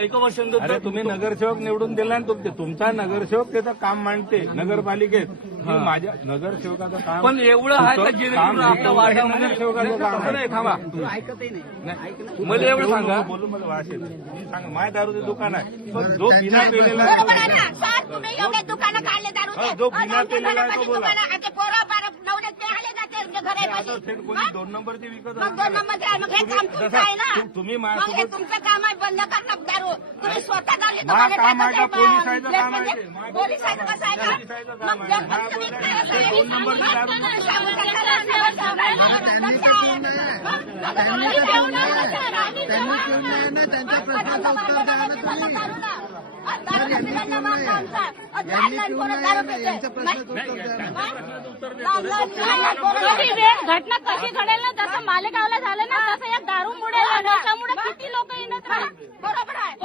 1 वर्षानंतर अरे तुम्ही नगरसेवक निवडून दिला ना, तुमचा नगरसेवक त्याचं काम मांडते नगरपालिकेत. माझ्या नगरसेवकाचं काम पण एवढं आहे का जेणेकरून आपल्या वार्डामध्ये नगरसेवकाचं काम असं नाही. थांबा, मला एवढं सांगा, बोलू मला वाटेल सांगा. माझ्या दारूचं दुकान आहे, पण जो बिना पेलेला बरोबर आहे ना सर, तुम्ही एवढे दुकानं काढले दारूचे. जो बिना पेलेला आहे तो बोला. पोरं बारा नवऱ्यात ते आले ना ते घरी आता थेट कोणी 2 नंबरची विकत मग 2 नंबरचे आहे. मग हे काम तुमचं आहे ना. तुम्ही मग हे माझ्यासोबत तुमचं काम आहे, बंद करणं दारू. तुम्ही स्वतः आले मा काम आहे का पोलिसाचं काम आहे ते? पोलिसाचं कसं आहे का? पोलिसाचं काम मग आहे. जर मा तुम्ही बोला काय की 2 नंबरची दारू त्यांच्या प्रश्नाचं उत्तर द्या ना तुम्ही. यांच्या प्रश्नाचं उत्तर द्या. घटना कशी घडेल ना, जसं मालेगावला झालं ना, तसं या दारूमुळे नशामुळे किती लोक येणार. बरोबर आहे.